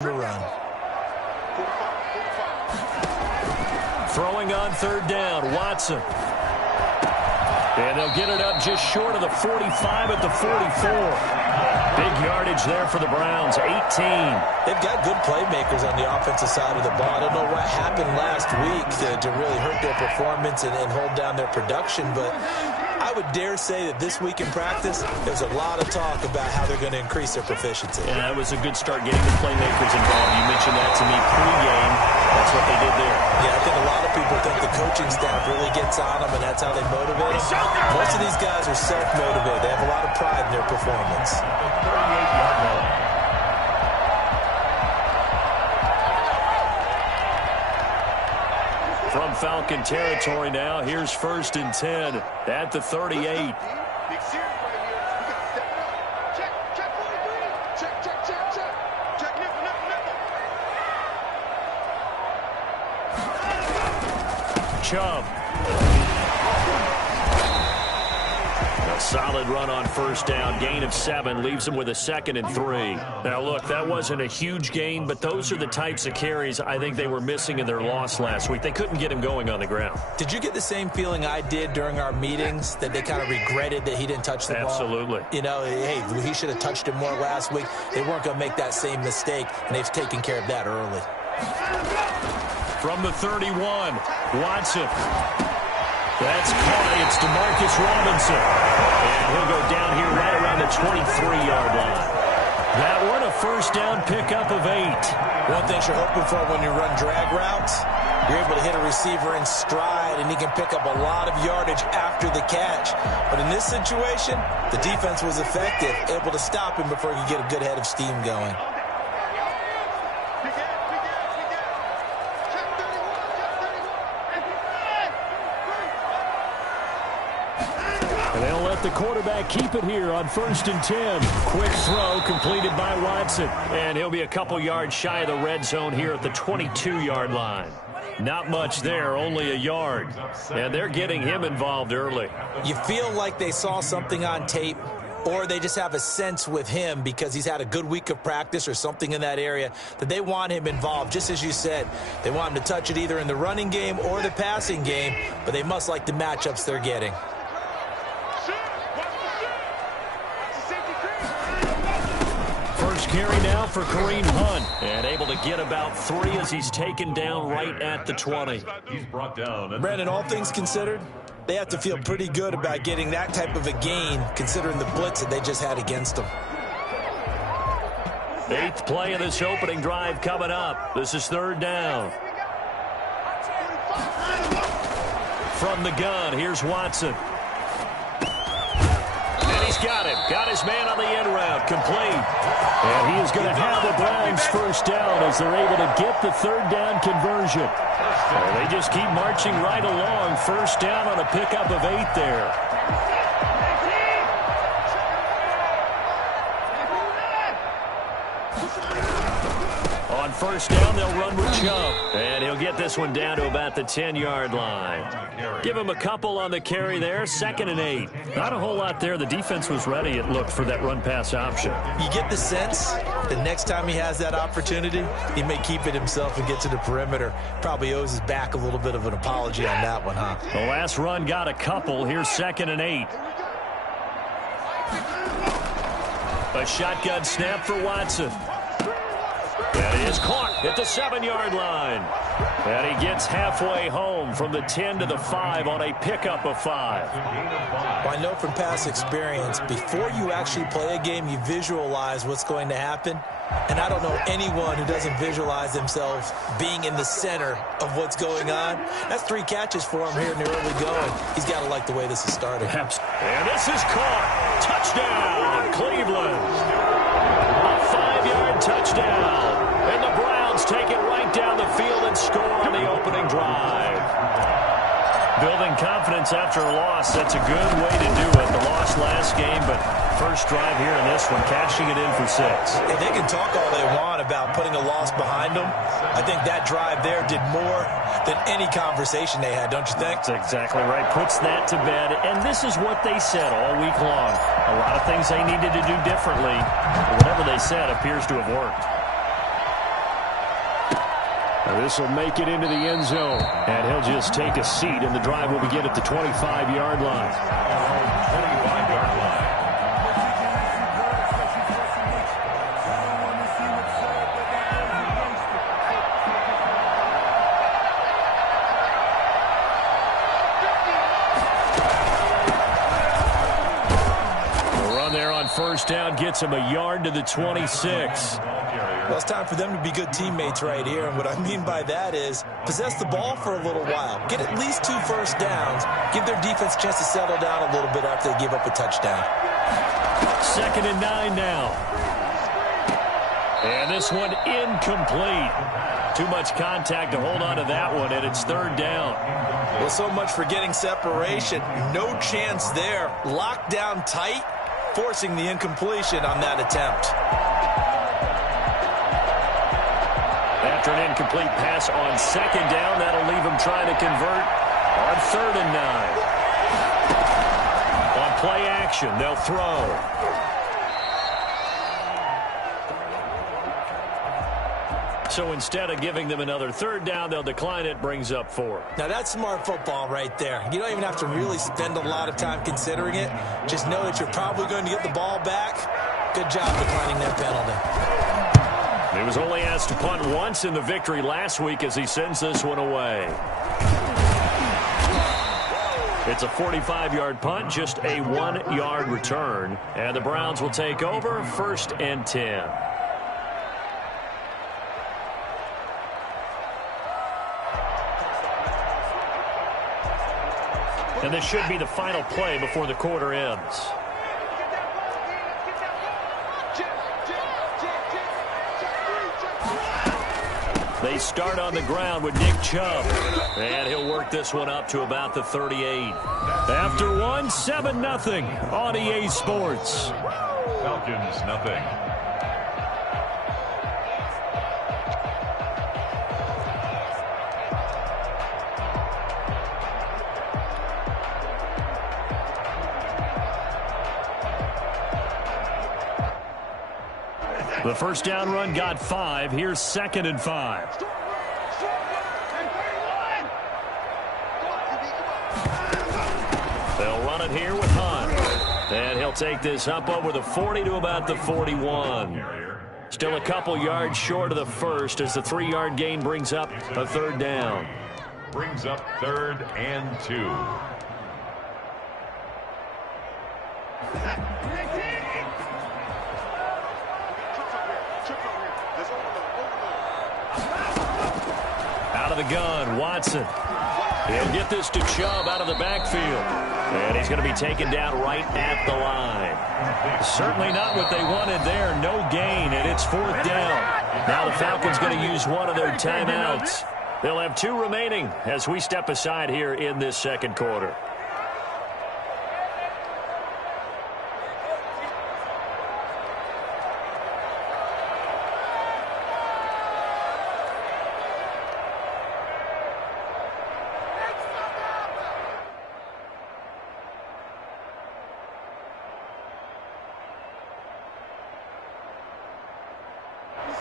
to run. Throwing on third down, Watson. And they'll get it up just short of the 45 at the 44. Big yardage there for the Browns, 18. They've got good playmakers on the offensive side of the ball. I don't know what happened last week to really hurt their performance and hold down their production, but I would dare say that this week in practice, there's a lot of talk about how they're going to increase their proficiency. And that was a good start getting the playmakers involved. You mentioned that to me pre-game. That's what they did there. Yeah, I think a lot of people think the coaching staff really gets on them, and that's how they motivate them. Most of these guys are self-motivated. They have a lot of pride in their performance. From Falcon territory now, here's 1st and 10 at the 38. Chubb. A solid run on 1st down. Gain of 7 leaves him with a 2nd and 3. Now, look, that wasn't a huge gain, but those are the types of carries I think they were missing in their loss last week. They couldn't get him going on the ground. Did you get the same feeling I did during our meetings, that they kind of regretted that he didn't touch the ball? Absolutely. You know, hey, he should have touched it more last week. They weren't going to make that same mistake, and they've taken care of that early. From the 31, Watson. That's caught. It's DeMarcus Robinson. And he'll go down here right around the 23-yard line. That one, a 1st down pickup of 8. One thing you're hoping for when you run drag routes, you're able to hit a receiver in stride, and he can pick up a lot of yardage after the catch. But in this situation, the defense was effective, able to stop him before he could get a good head of steam going. They'll let the quarterback keep it here on 1st and 10. Quick throw completed by Watson. And he'll be a couple yards shy of the red zone here at the 22-yard line. Not much there, only a yard. And they're getting him involved early. You feel like they saw something on tape, or they just have a sense with him because he's had a good week of practice or something in that area that they want him involved. Just as you said, they want him to touch it either in the running game or the passing game, but they must like the matchups they're getting. Carry now for Kareem Hunt, and able to get about 3 as he's taken down right at the 20. He's brought down. Brandon, all things considered, they have to feel pretty good about getting that type of a gain, considering the blitz that they just had against them. 8th play of this opening drive coming up. This is 3rd down. From the gun, here's Watson. Got him. Got his man on the end route. Complete. And he is going to have the Browns 1st down as they're able to get the 3rd down conversion. And they just keep marching right along. 1st down on a pickup of 8 there. On 1st down, they'll run with Chubb. And he'll get this one down to about the 10-yard line. Give him a couple on the carry there. 2nd and 8. Not a whole lot there. The defense was ready, it looked, for that run-pass option. You get the sense that next time he has that opportunity, he may keep it himself and get to the perimeter. Probably owes his back a little bit of an apology on that one, huh? The last run got a couple. Here's 2nd and 8. A shotgun snap for Watson. And he is caught at the 7-yard line. And he gets halfway home from the 10 to the 5 on a pickup of 5. Well, I know from past experience, before you actually play a game, you visualize what's going to happen. And I don't know anyone who doesn't visualize themselves being in the center of what's going on. That's 3 catches for him here in the early going. He's got to like the way this is starting. And this is caught. Touchdown, Cleveland. A 5-yard touchdown. And the Browns take it right down the field and score on the opening drive. Building confidence after a loss, that's a good way to do it. The loss last game, but first drive here in this one, cashing it in for 6. And they can talk all they want about putting a loss behind them. I think that drive there did more than any conversation they had, don't you think? That's exactly right. Puts that to bed. And this is what they said all week long. A lot of things they needed to do differently. But whatever they said appears to have worked. This will make it into the end zone. And he'll just take a seat, and the drive will begin at the 25-yard line. 25-yard line. The run there on first down gets him a yard to the 26. Well, it's time for them to be good teammates right here. And what I mean by that is possess the ball for a little while. Get at least 2 first downs. Give their defense a chance to settle down a little bit after they give up a touchdown. 2nd and 9 now. And this one incomplete. Too much contact to hold on to that one, and it's 3rd down. Well, so much for getting separation. No chance there. Locked down tight, forcing the incompletion on that attempt. After an incomplete pass on 2nd down, that'll leave him trying to convert on 3rd and 9. On play action, they'll throw. So instead of giving them another 3rd down, they'll decline it, brings up 4. Now, that's smart football right there. You don't even have to really spend a lot of time considering it. Just know that you're probably going to get the ball back. Good job declining that penalty. He was only asked to punt once in the victory last week as he sends this one away. It's a 45-yard punt, just a 1-yard return. And the Browns will take over 1st and 10. And this should be the final play before the quarter ends. They start on the ground with Nick Chubb. And he'll work this one up to about the 38. After one, 7-0 on EA Sports. Falcons, nothing. The first down run got 5. Here's 2nd and 5. They'll run it here with Hunt. And he'll take this up over the 40 to about the 41. Still a couple yards short of the first as the 3-yard gain brings up a 3rd down. Brings up 3rd and 2. Out of the gun, Watson. He'll get this to Chubb out of the backfield. And he's going to be taken down right at the line. Certainly not what they wanted there. No gain, and it's 4th down. Now the Falcons going to use one of their timeouts. They'll have 2 remaining as we step aside here in this 2nd quarter.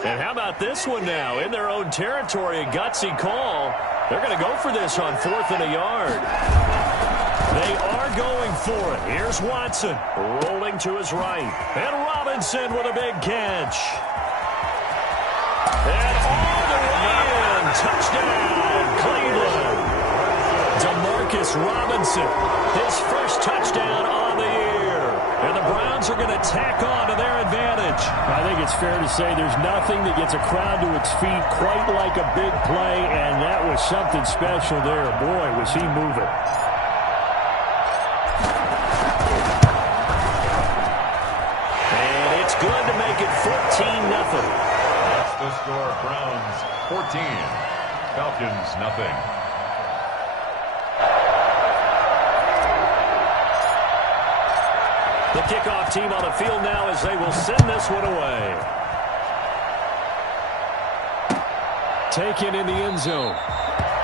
And how about this one now? In their own territory, a gutsy call. They're going to go for this on 4th and a yard. They are going for it. Here's Watson rolling to his right. And Robinson with a big catch. And all the way in. Touchdown, Cleveland. Demarcus Robinson, his first touchdown on the year. And the Browns are going to tack on to their advantage. I think it's fair to say there's nothing that gets a crowd to its feet quite like a big play, and that was something special there. Boy, was he moving. And it's good to make it 14-0. That's the score. Browns 14. Falcons nothing. The kickoff team on the field now as they will send this one away. Taken in the end zone.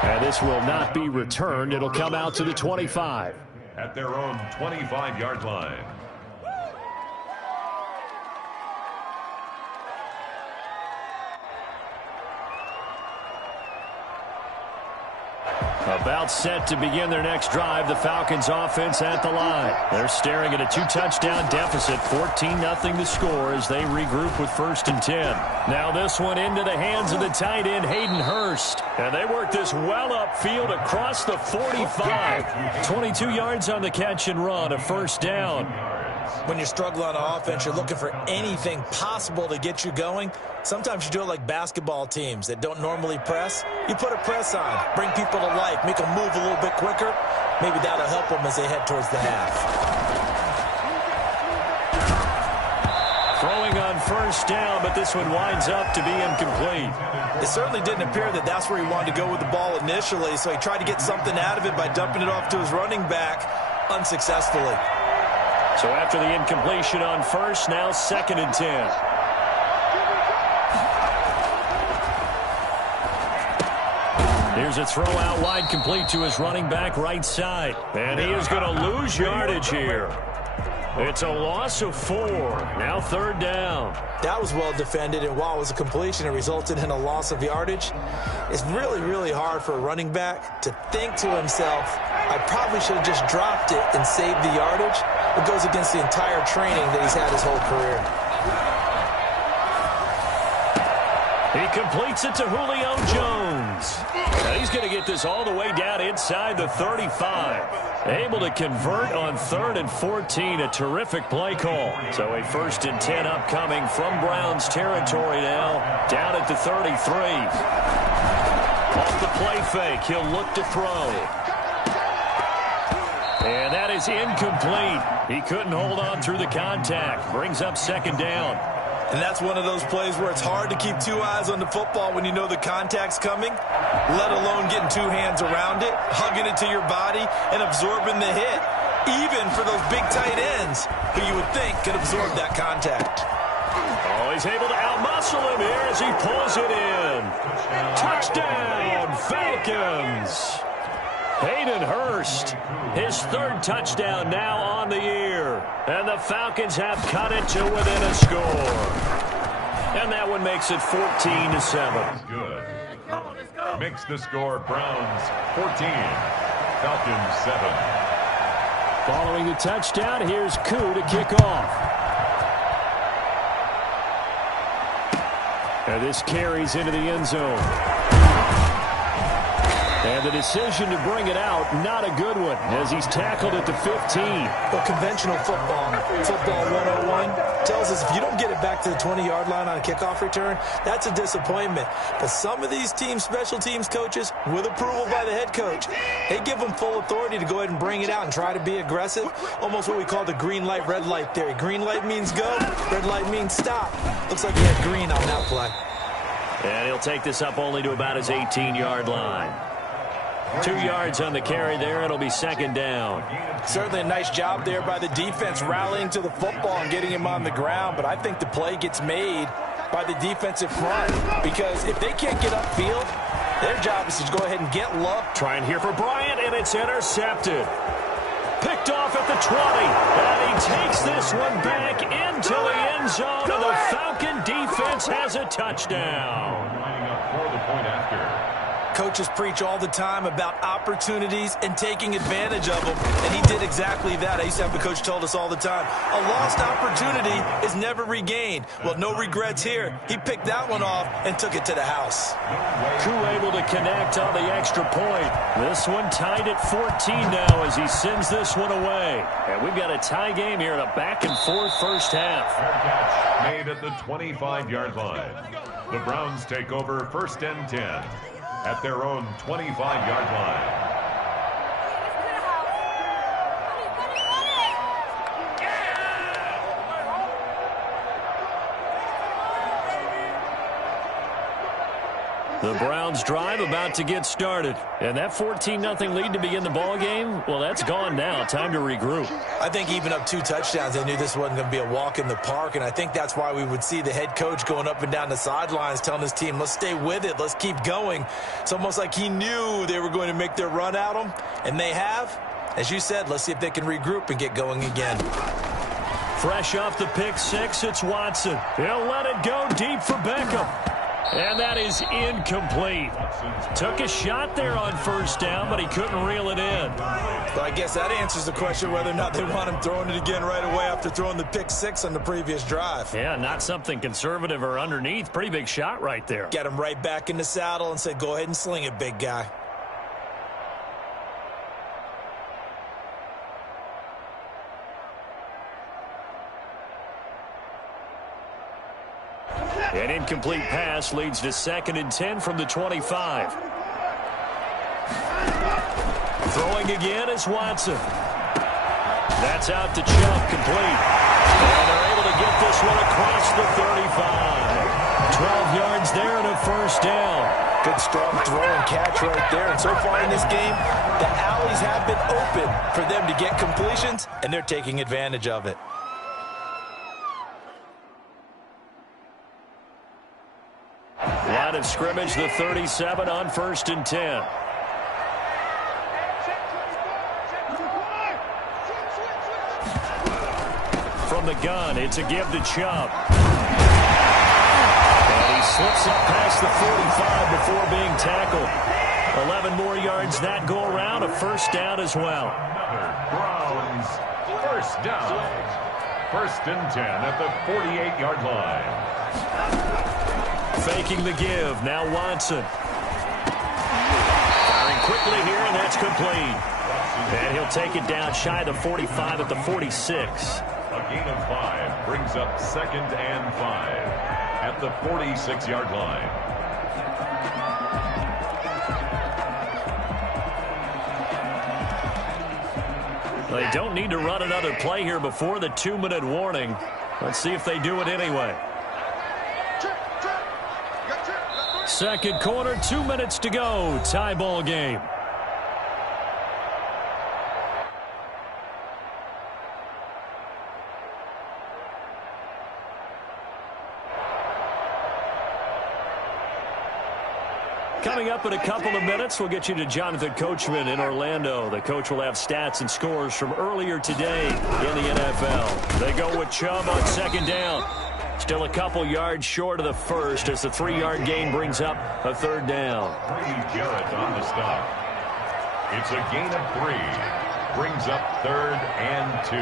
And this will not be returned. It'll come out to the 25. At their own 25-yard line. About set to begin their next drive, the Falcons offense at the line. They're staring at a 2-touchdown deficit, 14-0 to score as they regroup with 1st and 10. Now this one into the hands of the tight end, Hayden Hurst. And they work this well upfield across the 45. 22 yards on the catch and run, a 1st down. When you're struggling on offense, you're looking for anything possible to get you going. Sometimes you do it like basketball teams that don't normally press. You put a press on, bring people to life, make them move a little bit quicker. Maybe that'll help them as they head towards the half. Throwing on 1st down, but this one winds up to be incomplete. It certainly didn't appear that that's where he wanted to go with the ball initially, so he tried to get something out of it by dumping it off to his running back unsuccessfully. So after the incompletion on 1st, now 2nd and 10. Here's a throw out wide, complete to his running back right side. And he is going to lose yardage here. It's a loss of 4. Now 3rd down. That was well defended, and while it was a completion, it resulted in a loss of yardage. It's really, really hard for a running back to think to himself, I probably should have just dropped it and saved the yardage. It goes against the entire training that he's had his whole career. He completes it to Julio Jones. Now he's going to get this all the way down inside the 35. Able to convert on 3rd and 14. A terrific play call. So a 1st and 10 upcoming from Browns territory now. Down at the 33. Off the play fake, he'll look to throw. And that is incomplete. He couldn't hold on through the contact. Brings up 2nd down. And that's one of those plays where it's hard to keep 2 eyes on the football when you know the contact's coming, let alone getting 2 hands around it, hugging it to your body, and absorbing the hit, even for those big tight ends who you would think could absorb that contact. Oh, he's able to outmuscle him here as he pulls it in. Touchdown, Falcons! Hayden Hurst, his 3rd touchdown now on the year. And the Falcons have cut it to within a score. And that one makes it 14-7. Good. Makes the score Browns 14, Falcons 7. Following the touchdown, here's Koo to kick off. And this carries into the end zone. And the decision to bring it out, not a good one, as he's tackled at the 15. Well, conventional football 101, tells us if you don't get it back to the 20-yard line on a kickoff return, that's a disappointment. But some of these special teams coaches, with approval by the head coach, they give them full authority to go ahead and bring it out and try to be aggressive, almost what we call the green light, red light theory. Green light means go, red light means stop. Looks like he had green on that play. And he'll take this up only to about his 18-yard line. 2 yards on the carry there. It'll be 2nd down. Certainly a nice job there by the defense rallying to the football and getting him on the ground, but I think the play gets made by the defensive front because if they can't get upfield, their job is to go ahead and get Love. Trying here for Bryant, and it's intercepted. Picked off at the 20, and he takes this one back into the end zone, and the Falcon defense has a touchdown. Lining up for the point after. Coaches preach all the time about opportunities and taking advantage of them, and he did exactly that. I used to have a coach told us all the time, a lost opportunity is never regained. Well, no regrets here. He picked that one off and took it to the house. Koo able to connect on the extra point. This one tied at 14 now as he sends this one away. And we've got a tie game here in a back-and-forth first half. Fair catch made at the 25-yard line. The Browns take over 1st and 10. At their own 25-yard line. The Browns drive about to get started. And that 14-0 lead to begin the ball game, well, that's gone now. Time to regroup. I think even up 2 touchdowns, they knew this wasn't going to be a walk in the park, and I think that's why we would see the head coach going up and down the sidelines telling his team, let's stay with it, let's keep going. It's almost like he knew they were going to make their run at him, and they have. As you said, let's see if they can regroup and get going again. Fresh off the pick 6, it's Watson. He'll let it go deep for Beckham. And that is incomplete. Took a shot there on first down, but he couldn't reel it in. So I guess that answers the question whether or not they want him throwing it again right away after throwing the pick six on the previous drive. Yeah, not something conservative or underneath. Pretty big shot right there. Get him right back in the saddle and say, go ahead and sling it, big guy. An incomplete pass leads to 2nd and 10 from the 25. Throwing again is Watson. That's out to Chubb, complete. And they're able to get this one across the 35. 12 yards there and a first down. Good strong throw and catch right there. And so far in this game, the alleys have been open for them to get completions, and they're taking advantage of it. Line of scrimmage, the 37 on 1st and 10. From the gun, it's a give to Chubb. And he slips up past the 45 before being tackled. 11 more yards that go around, a first down as well. Browns, first down. 1st and 10 at the 48-yard line. Faking the give, now Watson. Firing quickly here, and that's complete. And he'll take it down shy of the 45 at the 46. A gain of 5 brings up 2nd and 5 at the 46-yard line. They don't need to run another play here before the 2-minute warning. Let's see if they do it anyway. Second quarter, 2 minutes to go. Tie ball game. Coming up in a couple of minutes, we'll get you to Jonathan Coachman in Orlando. The coach will have stats and scores from earlier today in the NFL. They go with Chubb on 2nd down. Still a couple yards short of the first as the 3-yard gain brings up a 3rd down. Brady Jarrett on the stop. It's a gain of 3. Brings up 3rd and 2.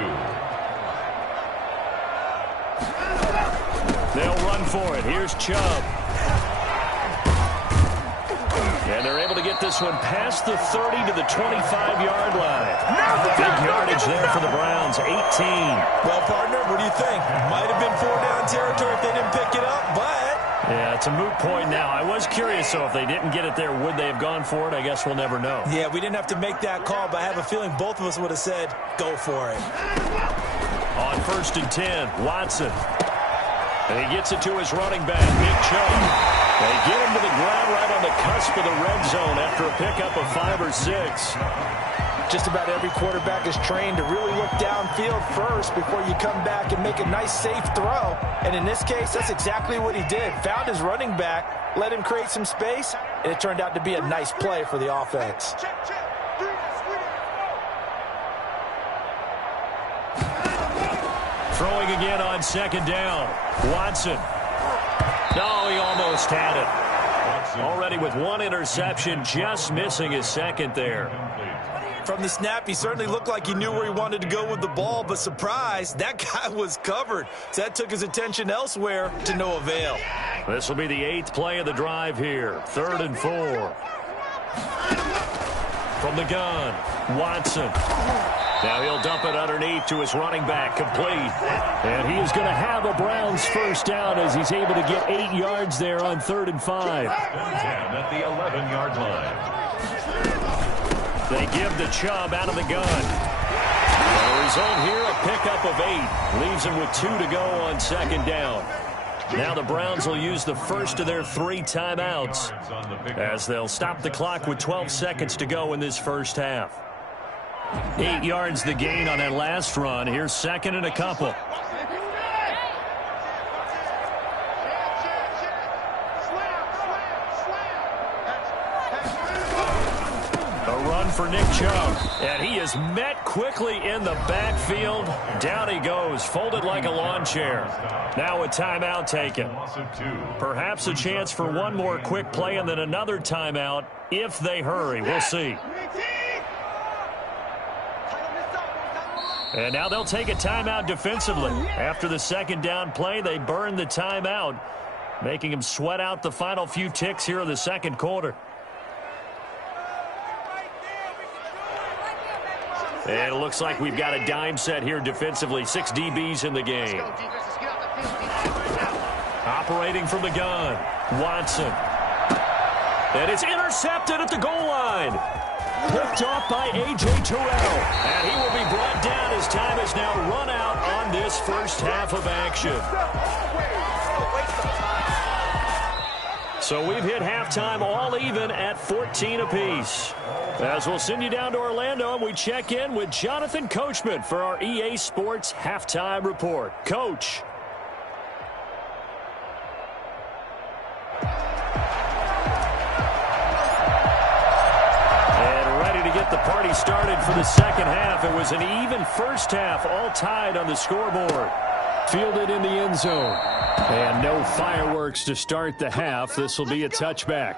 They'll run for it. Here's Chubb. And they're able to get this one past the 30 to the 25-yard line. Big yardage there for the Browns, 18. Well, partner, what do you think? Might have been 4-down territory if they didn't pick it up, but... Yeah, it's a moot point now. I was curious, so if they didn't get it there, would they have gone for it? I guess we'll never know. Yeah, we didn't have to make that call, but I have a feeling both of us would have said, go for it. On 1st and 10, Watson. And he gets it to his running back, Nick Chubb. They get him to the ground right on the cusp of the red zone after a pickup of 5 or 6. Just about every quarterback is trained to really look downfield first before you come back and make a nice, safe throw. And in this case, that's exactly what he did. Found his running back, let him create some space, and it turned out to be a nice play for the offense. Throwing again on 2nd down. Watson. No, he almost had it. Already with 1 interception, just missing his 2nd there. From the snap, he certainly looked like he knew where he wanted to go with the ball, but surprise, that guy was covered. So that took his attention elsewhere to no avail. This will be the 8th play of the drive here. 3rd and 4. From the gun, Watson. Now he'll dump it underneath to his running back, complete. And he's going to have a Browns first down as he's able to get 8 yards there on 3rd and 5. 10 at the 11-yard line. They give the Chubb out of the gun. The result here, a pickup of 8. Leaves him with 2 to go on 2nd down. Now the Browns will use the first of their 3 timeouts as they'll stop the clock with 12 seconds to go in this first half. 8 yards the gain on that last run. Here's 2nd and a couple. A run for Nick Chubb. And he is met quickly in the backfield. Down he goes, folded like a lawn chair. Now a timeout taken. Perhaps a chance for one more quick play and then another timeout if they hurry. We'll see. And now they'll take a timeout defensively. After the second down play, they burn the timeout, making him sweat out the final few ticks here in the second quarter. And it looks like we've got a dime set here defensively. 6 DBs in the game. Operating from the gun, Watson. And it's intercepted at the goal line. Picked off by A.J. Terrell. And he will be brought down as time has now run out on this first half of action. So we've hit halftime all even at 14 apiece. As we'll send you down to Orlando, and we check in with Jonathan Coachman for our EA Sports Halftime Report. Coach. Get the party started for the second half. It was an even first half, all tied on the scoreboard. Fielded in the end zone. And no fireworks to start the half. This will be a touchback.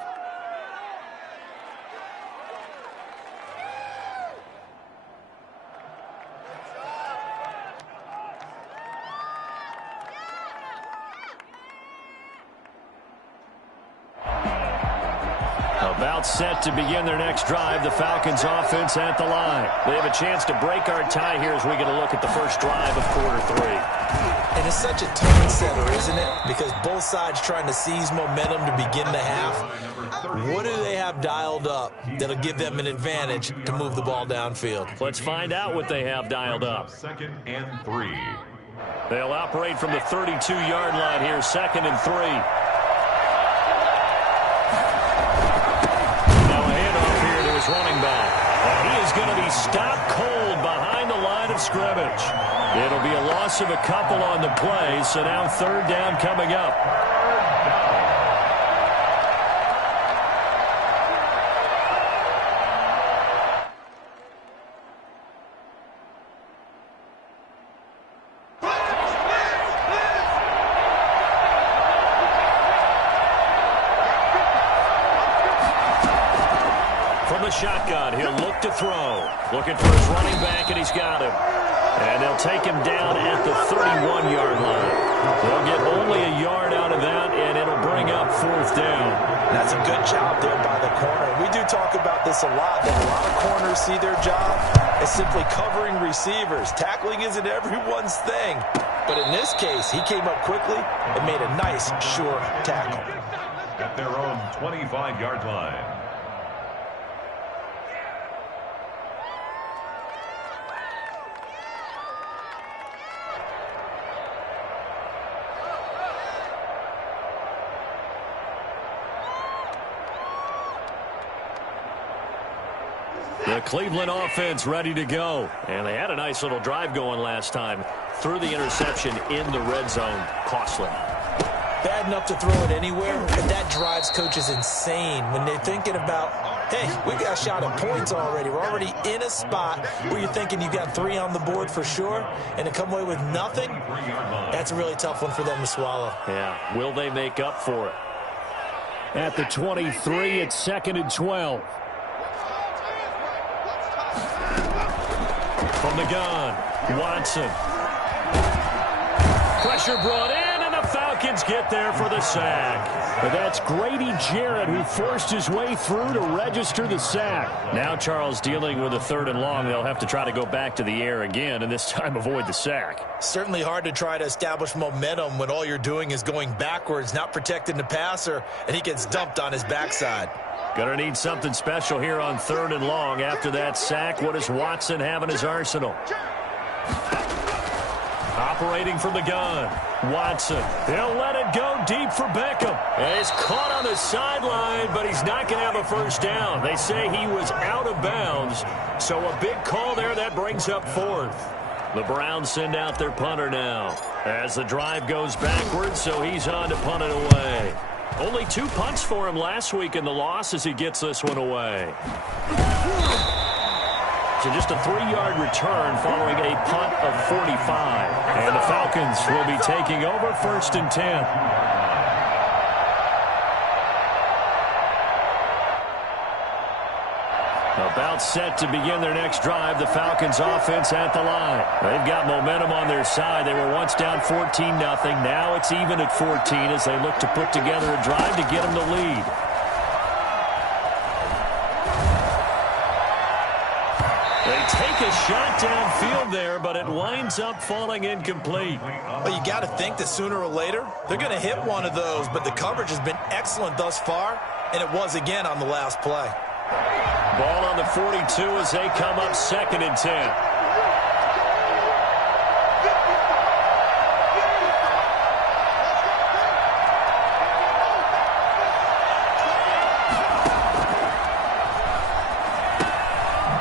About set to begin their next drive. The Falcons offense at the line. They have a chance to break our tie here as we get a look at the first drive of quarter 3. And it's such a tone setter, isn't it? Because both sides trying to seize momentum to begin the half. What do they have dialed up that'll give them an advantage to move the ball downfield? Let's find out what they have dialed up. 2nd and 3. They'll operate from the 32-yard line here, 2nd and 3. Running back. And he is going to be stopped cold behind the line of scrimmage. It'll be a loss of a couple on the play, so now 3rd down coming up. Shotgun. He'll look to throw. Looking for his running back, and he's got him. And they'll take him down at the 31-yard line. They'll get only a yard out of that, and it'll bring up 4th down. That's a good job there by the corner. We do talk about this a lot, that a lot of corners see their job as simply covering receivers. Tackling isn't everyone's thing. But in this case, he came up quickly and made a nice, sure tackle. At their own 25-yard line. The Cleveland offense ready to go. And they had a nice little drive going last time. Threw the interception in the red zone. Costly. Bad enough to throw it anywhere, but that drives coaches insane when they're thinking about, hey, we got a shot at points already. We're already in a spot where you're thinking you got 3 on the board for sure, and to come away with nothing, that's a really tough one for them to swallow. Yeah, will they make up for it? At the 23, it's 2nd and 12. From the gun, Watson. Pressure brought in, and the Falcons get there for the sack. But that's Grady Jarrett who forced his way through to register the sack. Now Charles dealing with a 3rd and long. They'll have to try to go back to the air again, and this time avoid the sack. Certainly hard to try to establish momentum when all you're doing is going backwards, not protecting the passer, and he gets dumped on his backside. Gonna need something special here on 3rd and long. After that sack, what does Watson have in his arsenal? Operating from the gun, Watson. He'll let it go deep for Beckham. And he's caught on the sideline, but he's not going to have a first down. They say he was out of bounds, so a big call there. That brings up 4th. The Browns send out their punter now as the drive goes backwards, so he's on to punt it away. Only 2 punts for him last week in the loss as he gets this one away. So just a 3-yard return following a punt of 45. And the Falcons will be taking over 1st and 10. About set to begin their next drive, the Falcons offense at the line. They've got momentum on their side. They were once down 14-0. Now it's even at 14 as they look to put together a drive to get them the lead. They take a shot downfield there, but it winds up falling incomplete. Well, you got to think that sooner or later they're going to hit one of those, but the coverage has been excellent thus far, and it was again on the last play. Ball on the 42 as they come up 2nd and 10.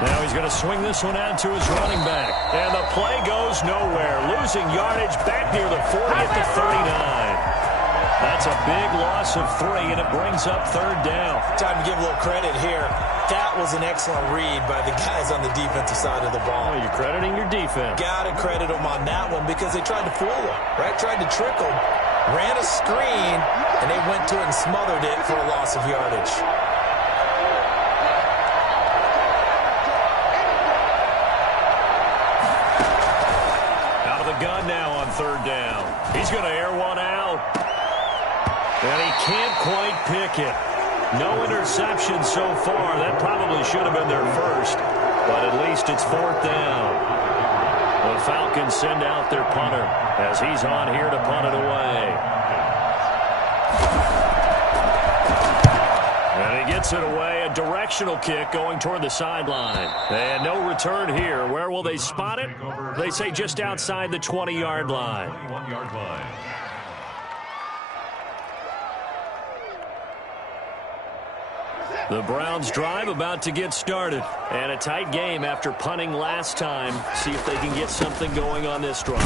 Now he's going to swing this one out to his running back. And the play goes nowhere. Losing yardage back near the 40 at the 39. That's a big loss of 3, and it brings up 3rd down. Time to give a little credit here. That was an excellent read by the guys on the defensive side of the ball. Oh, you're crediting your defense. Got to credit them on that one because they tried to fool them, right? Tried to trick them, ran a screen, and they went to it and smothered it for a loss of yardage. Out of the gun now on 3rd down. He's going to air one out. And he can't quite pick it. No interception so far. That probably should have been their first, but at least it's 4th down. The Falcons send out their punter as he's on here to punt it away. And he gets it away. A directional kick going toward the sideline. And no return here. Where will they spot it? They say just outside the 20-yard line. 21-yard line. The Browns drive about to get started. And a tight game after punting last time. See if they can get something going on this drive.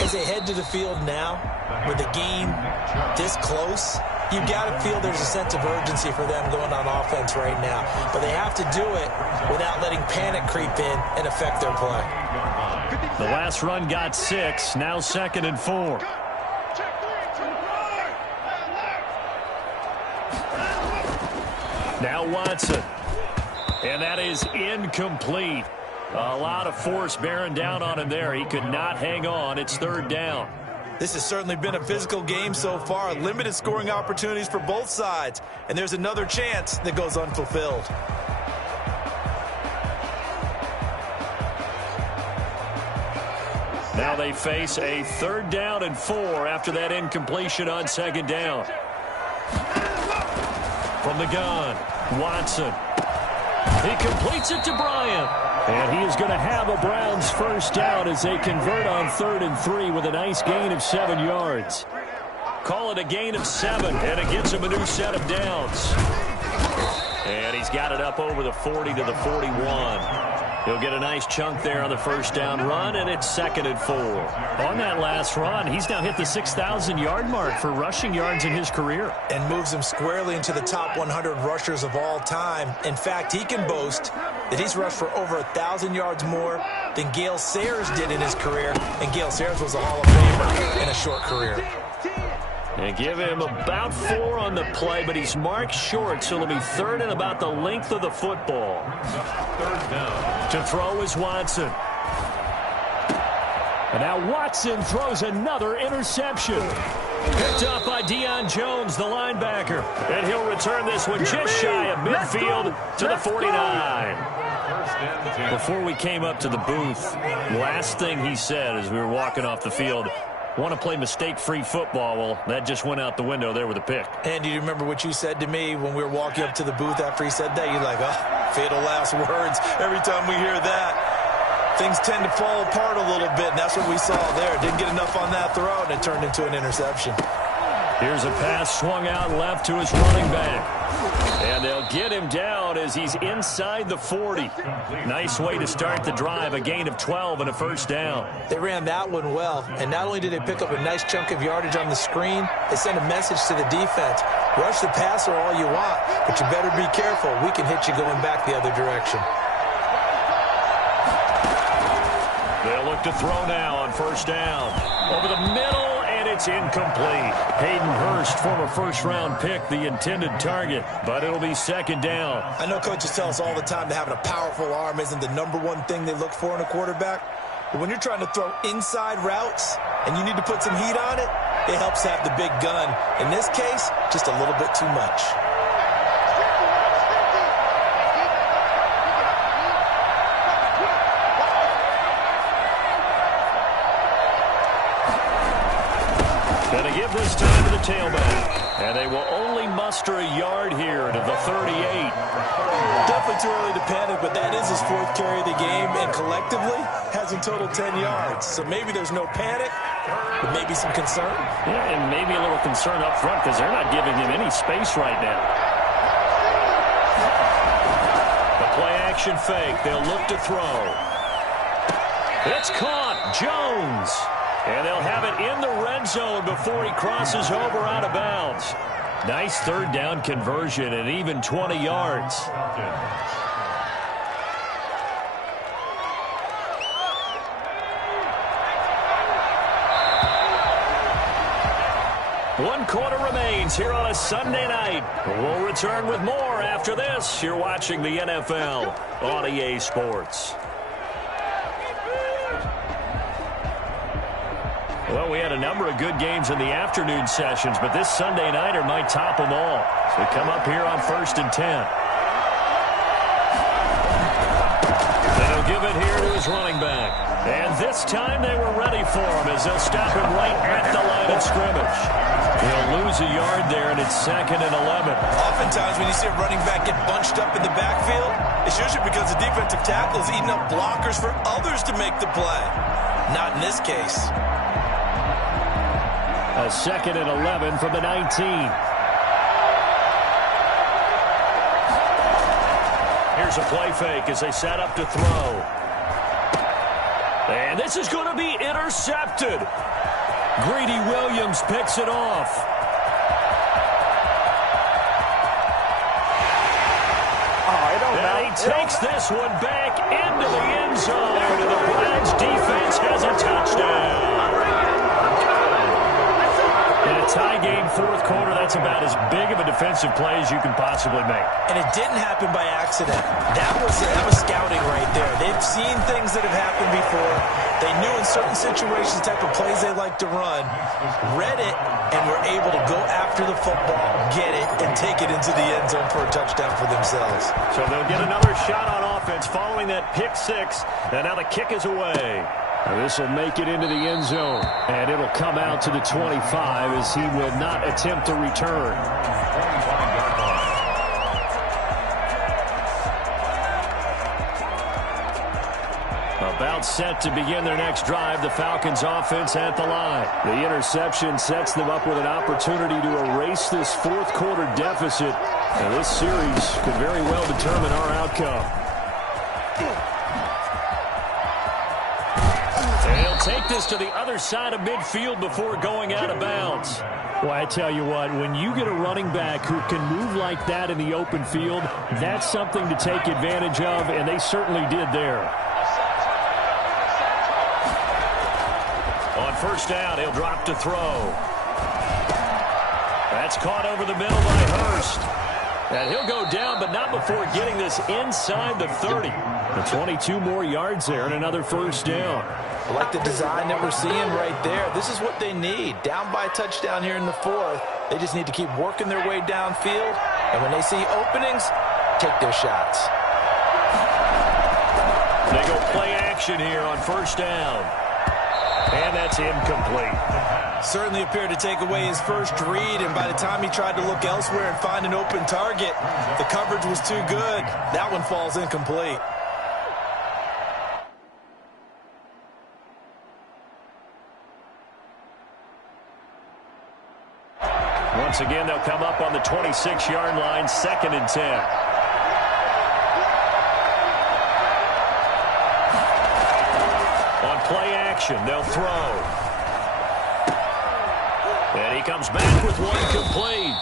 As they head to the field now, with the game this close, you got to feel there's a sense of urgency for them going on offense right now. But they have to do it without letting panic creep in and affect their play. The last run got 6. Now 2nd and 4. Now Watson. And that is incomplete. A lot of force bearing down on him there. He could not hang on. It's 3rd down. This has certainly been a physical game so far. Limited scoring opportunities for both sides. And there's another chance that goes unfulfilled. Now they face a 3rd down and 4 after that incompletion on 2nd down. From the gun, Watson. He completes it to Bryant. And he is going to have a Browns first down as they convert on 3rd and 3 with a nice gain of 7 yards. Call it a gain of 7, and it gives him a new set of downs. And he's got it up over the 40 to the 41. He'll get a nice chunk there on the first down run, and it's 2nd and 4. On that last run, he's now hit the 6,000-yard mark for rushing yards in his career. And moves him squarely into the top 100 rushers of all time. In fact, he can boast that he's rushed for over 1,000 yards more than Gale Sayers did in his career. And Gale Sayers was a Hall of Famer in a short career. And give him about 4 on the play, but he's marked short, so it'll be 3rd and about the length of the football. 3rd down. To throw is Watson. And now Watson throws another interception. Picked up by Deion Jones, the linebacker. And he'll return this one just shy of midfield to the 49. Before we came up to the booth, last thing he said as we were walking off the field, want to play mistake-free football. Well, that just went out the window there with a pick. And do you remember what you said to me when we were walking up to the booth after he said that? You're like, oh, fatal last words. Every time we hear that, things tend to fall apart a little bit, and that's what we saw there. Didn't get enough on that throw, and it turned into an interception. Here's a pass swung out left to his running back. And they'll get him down as he's inside the 40. Nice way to start the drive, a gain of 12 and a first down. They ran that one well, and not only did they pick up a nice chunk of yardage on the screen, they sent a message to the defense. Rush the passer all you want, but you better be careful. We can hit you going back the other direction. They'll look to throw now on first down. Over the middle, and it's incomplete. Hayden Hurst, former first-round pick, the intended target, but it'll be second down. I know coaches tell us all the time that having a powerful arm isn't the number one thing they look for in a quarterback. But when you're trying to throw inside routes and you need to put some heat on it, it helps to have the big gun. In this case, just a little bit too much. Going to give this time to the tailback. And they will only muster a yard here to the 38. Definitely too early to panic, but that is his fourth carry of the game, and collectively has in total 10 yards. So maybe there's no panic, but maybe some concern. Yeah, and maybe a little concern up front because they're not giving him any space right now. The play-action fake. They'll look to throw. It's caught. Jones. And they'll have it in the red zone before he crosses over out of bounds. Nice third down conversion and even 20 yards. One quarter remains here on a Sunday night. We'll return with more after this. You're watching the NFL on EA Sports. Well, we had a number of good games in the afternoon sessions, but this Sunday nighter might top them all. So we come up here on 1st and 10. Then he'll give it here to his running back. And this time they were ready for him as they'll stop him right at the line of scrimmage. He'll lose a yard there, and it's 2nd and 11. Oftentimes when you see a running back get bunched up in the backfield, it's usually because the defensive tackle is eating up blockers for others to make the play. Not in this case. A 2nd and 11 from the 19. Here's a play fake as they set up to throw. And this is going to be intercepted. Greedy Williams picks it off. And he takes this one back into the end zone. And the Browns defense has a touchdown. In a tie game, 4th quarter, that's about as big of a defensive play as you can possibly make. And it didn't happen by accident. That was scouting right there. They've seen things that have happened before. They knew in certain situations the type of plays they like to run, read it, and were able to go after the football, get it, and take it into the end zone for a touchdown for themselves. So they'll get another shot on offense following that pick 6, and now the kick is away. This will make it into the end zone, and it'll come out to the 25 as he will not attempt to return. About set to begin their next drive, the Falcons offense at the line. The interception sets them up with an opportunity to erase this 4th quarter deficit. And this series could very well determine our outcome. Take this to the other side of midfield before going out of bounds. Well, I tell you what, when you get a running back who can move like that in the open field, that's something to take advantage of, and they certainly did there. On first down, he'll drop to throw. That's caught over the middle by Hurst. And he'll go down, but not before getting this inside the 30. The 22 more yards there and another first down. I like the design that we're seeing right there. This is what they need. Down by a touchdown here in the 4th. They just need to keep working their way downfield. And when they see openings, take their shots. They go play action here on first down. And that's incomplete. Certainly appeared to take away his first read, and by the time he tried to look elsewhere and find an open target, the coverage was too good. That one falls incomplete. Once again, they'll come up on the 26-yard line, 2nd and 10. On play action, they'll throw. And he comes back with one complete.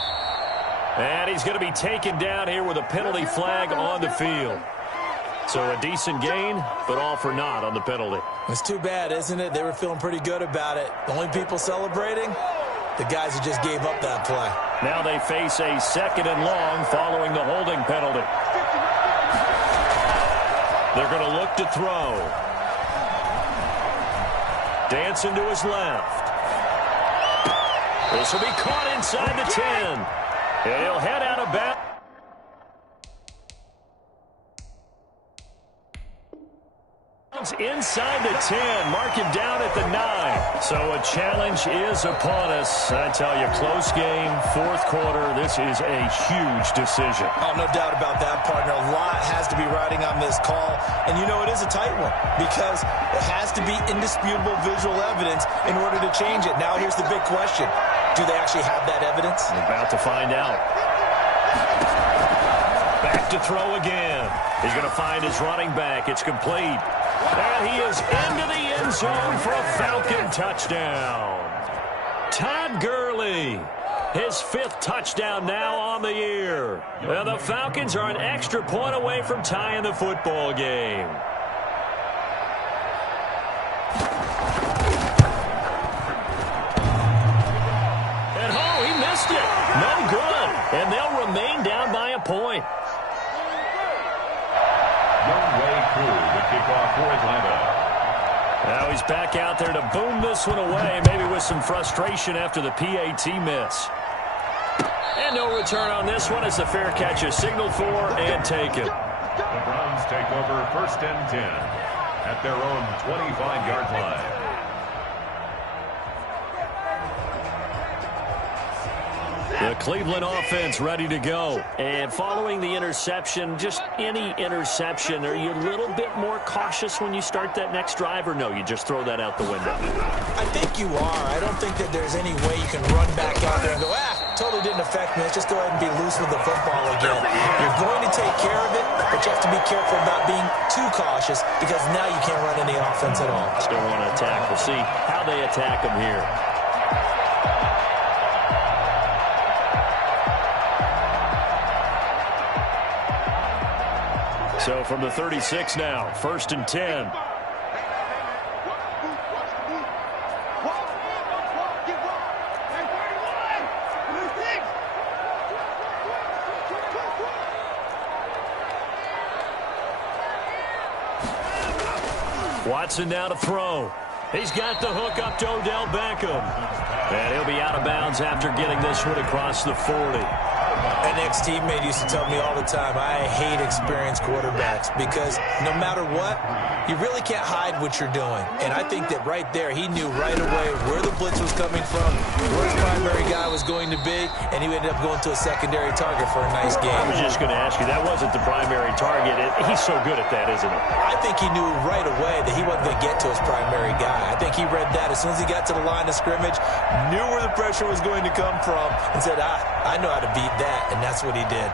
And he's going to be taken down here with a penalty flag on the field. So a decent gain, but all for naught on the penalty. It's too bad, isn't it? They were feeling pretty good about it. The only people celebrating, the guys who just gave up that play. Now they face a 2nd and long following the holding penalty. They're going to look to throw. Dancing to his left. This will be caught inside the 10. And he'll head out of bounds. Inside the 10, mark him down at the 9. So a challenge is upon us. I tell you, close game, 4th quarter. This is a huge decision. Oh, no doubt about that, partner. A lot has to be riding on this call. And you know it is a tight one because it has to be indisputable visual evidence in order to change it. Now here's the big question. Do they actually have that evidence? We're about to find out. Back to throw again. He's going to find his running back. It's complete. And he is into the end zone for a Falcon touchdown. Todd Gurley, his 5th touchdown now on the year. And the Falcons are an extra point away from tying the football game. And oh, he missed it. No good. And they'll remain down by a point. Kickoff for Atlanta. Now he's back out there to boom this one away, maybe with some frustration after the PAT miss. And no return on this one as the fair catch is signaled for and taken. The Browns take over 1st and 10 at their own 25-yard line. The Cleveland offense ready to go. And following the interception, just any interception, are you a little bit more cautious when you start that next drive, or no, you just throw that out the window? I think you are. I don't think that there's any way you can run back out there and go, totally didn't affect me. Let's just go ahead and be loose with the football again. You're going to take care of it, but you have to be careful about being too cautious because now you can't run any offense at all. Still want to attack. We'll see how they attack them here. So from the 36 now, 1st and 10. Watson now to throw. He's got the hook up to Odell Beckham. And he'll be out of bounds after getting this one across the 40. An ex-teammate used to tell me all the time, I hate experienced quarterbacks because no matter what, you really can't hide what you're doing. And I think that right there, he knew right away where the blitz was coming from, where his primary guy was going to be, and he ended up going to a secondary target for a nice game. I was just going to ask you, that wasn't the primary target. He's so good at that, isn't he? I think he knew right away that he wasn't going to get to his primary guy. I think he read that as soon as he got to the line of scrimmage, knew where the pressure was going to come from, and said, I know how to beat that, and that's what he did.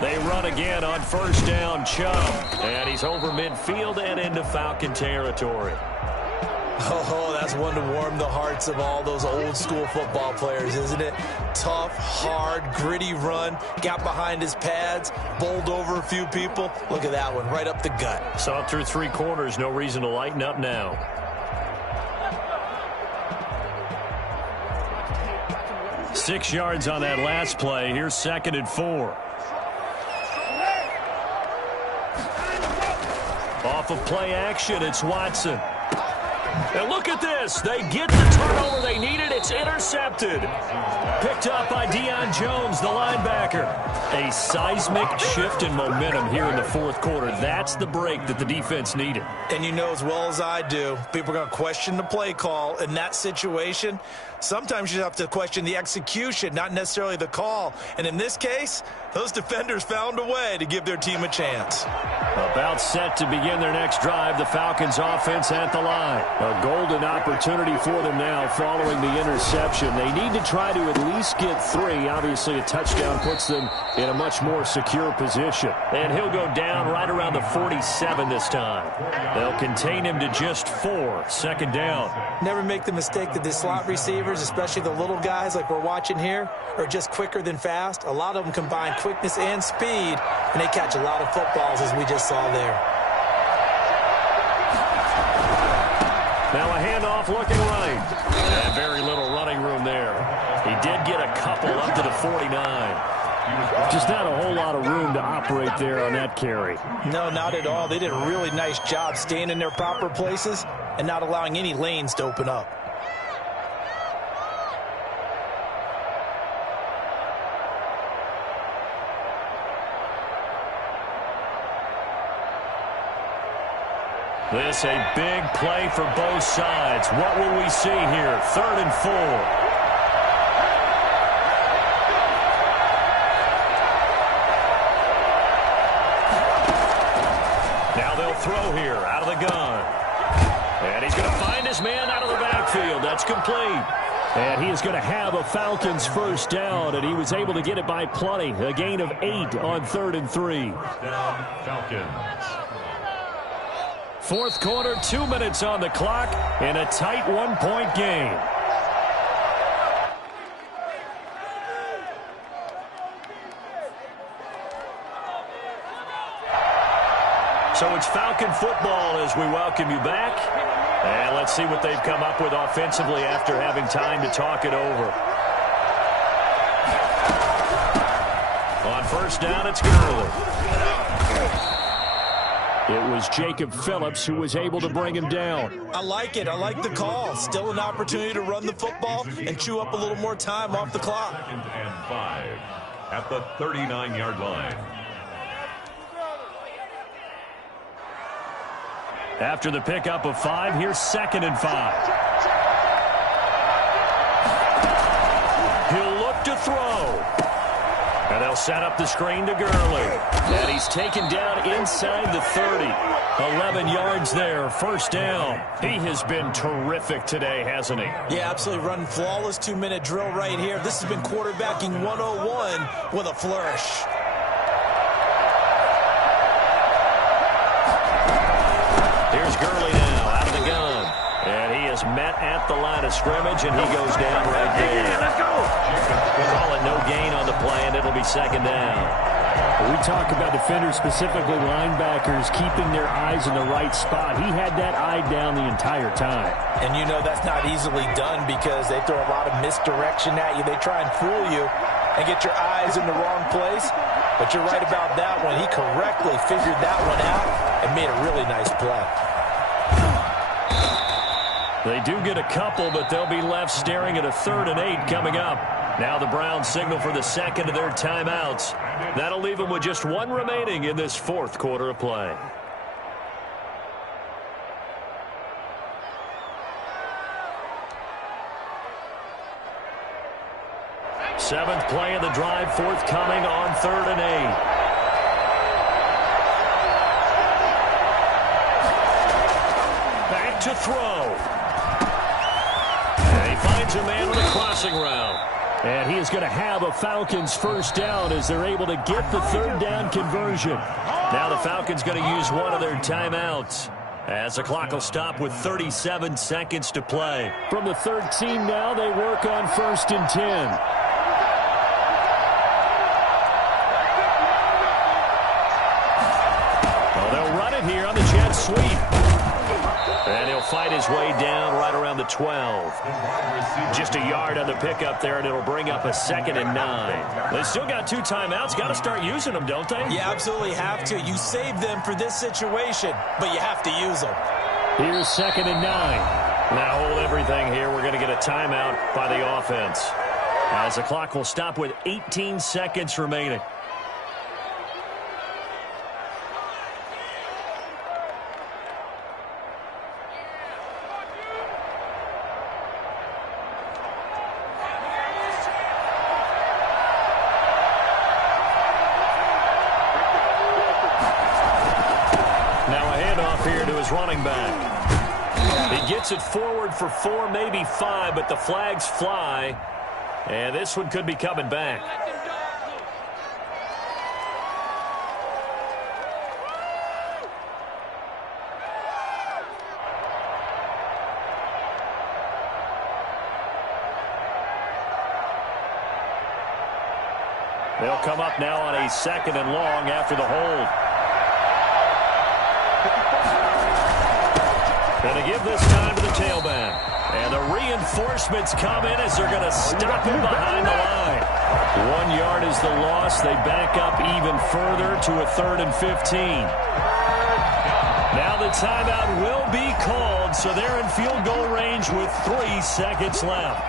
They run again on 1st down, Chubb. And he's over midfield and into Falcon territory. Oh, that's one to warm the hearts of all those old school football players, isn't it? Tough, hard, gritty run. Got behind his pads, bowled over a few people. Look at that one, right up the gut. Saw it through 3 quarters. No reason to lighten up now. Six yards on that last play. Here's 2nd and 4. Off of play action, it's Watson. And look at this. They get the turnover they needed. It's intercepted. Picked up by Deion Jones, the linebacker. A seismic shift in momentum here in the 4th quarter. That's the break that the defense needed. And you know as well as I do, people are going to question the play call in that situation. Sometimes you have to question the execution, not necessarily the call. And in this case, those defenders found a way to give their team a chance. About set to begin their next drive, the Falcons offense at the line. A golden opportunity for them now following the interception. They need to try to at least get 3. Obviously, a touchdown puts them in a much more secure position. And he'll go down right around the 47 this time. They'll contain him to just 4. Second down. Never make the mistake that the slot receivers, especially the little guys like we're watching here, are just quicker than fast. A lot of them combine quickness and speed, and they catch a lot of footballs, as we just saw there. Now a handoff looking right. And very little running room there. He did get a couple up to the 49. Just not a whole lot of room to operate there on that carry. No, not at all. They did a really nice job staying in their proper places and not allowing any lanes to open up. This a big play for both sides. What will we see here? 3rd and 4. Now they'll throw here out of the gun. And he's going to find his man out of the backfield. That's complete. And he is going to have a Falcons first down, and he was able to get it by plenty. A gain of 8 on 3rd and 3. Down Falcons. Fourth quarter, 2 minutes on the clock in a tight 1-point game. So it's Falcon football as we welcome you back. And let's see what they've come up with offensively after having time to talk it over. On first down, it's Gurley. It was Jacob Phillips who was able to bring him down. I like it. I like the call. Still an opportunity to run the football and chew up a little more time off the clock. 2nd and 5 at the 39-yard line. After the pickup of 5, here's 2nd and 5. He'll look to throw. And they'll set up the screen to Gurley. And he's taken down inside the 30. 11 yards there, first down. He has been terrific today, hasn't he? Yeah, absolutely running flawless 2-minute drill right here. This has been quarterbacking 101 with a flourish. Here's Gurley now out of the gun. And he is met at the line of scrimmage, and he goes down right there. Let's go. Call it no gain on the play, and it'll be second down. We talk about defenders, specifically linebackers, keeping their eyes in the right spot. He had that eye down the entire time. And you know that's not easily done because they throw a lot of misdirection at you. They try and fool you and get your eyes in the wrong place. But you're right about that one. He correctly figured that one out and made a really nice play. They do get a couple, but they'll be left staring at a 3rd and 8 coming up. Now the Browns signal for the second of their timeouts. That'll leave them with just 1 remaining in this 4th quarter of play. Seventh play of the drive, forthcoming on 3rd and 8. Back to throw. And he finds a man on the crossing route. And he is going to have a Falcons first down as they're able to get the 3rd down conversion. Now the Falcons going to use one of their timeouts as the clock will stop with 37 seconds to play. From the 13 now, they work on 1st and 10. Well, they'll run it here on the jet sweep. And he'll fight his way down right around the 12. Just a yard on the pickup there, and it'll bring up a 2nd and 9. They still got 2 timeouts. Got to start using them, don't they? You absolutely have to. You save them for this situation, but you have to use them. Here's 2nd and 9. Now hold everything here. We're going to get a timeout by the offense, as the clock will stop with 18 seconds remaining. Running back. He gets it forward for 4, maybe 5, but the flags fly. And this one could be coming back. They'll come up now on a 2nd and long after the hold. Going to give this time to the tailback. And the reinforcements come in as they're going to stop him behind the line. 1 yard is the loss. They back up even further to a 3rd and 15. Now the timeout will be called, so they're in field goal range with 3 seconds left.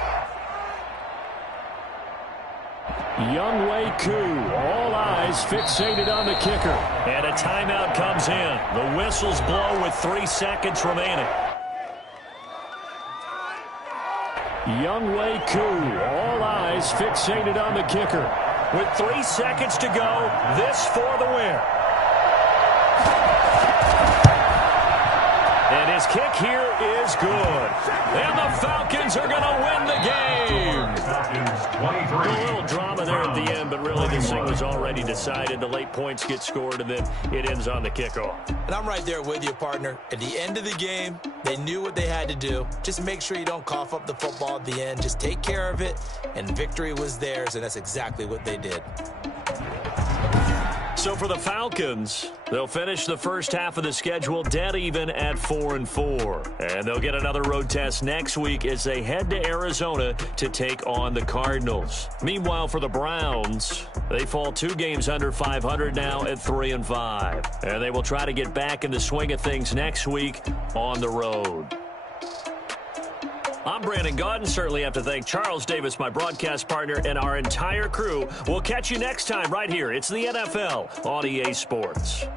Younghoe Koo, all eyes fixated on the kicker. And a timeout comes in. The whistles blow with 3 seconds remaining. Younghoe Koo, all eyes fixated on the kicker. With 3 seconds to go, this for the win. And his kick here is good. And the Falcons are going to win the game. A little drama there at the end, but really this thing was already decided. The late points get scored, and then it ends on the kickoff. And I'm right there with you, partner. At the end of the game, they knew what they had to do. Just make sure you don't cough up the football at the end. Just take care of it, and victory was theirs, and that's exactly what they did. So for the Falcons, they'll finish the first half of the schedule dead even at 4-4. And they'll get another road test next week as they head to Arizona to take on the Cardinals. Meanwhile, for the Browns, they fall 2 games under 500 now at 3-5. And they will try to get back in the swing of things next week on the road. I'm Brandon Gaudin. Certainly have to thank Charles Davis, my broadcast partner, and our entire crew. We'll catch you next time right here. It's the NFL on EA Sports.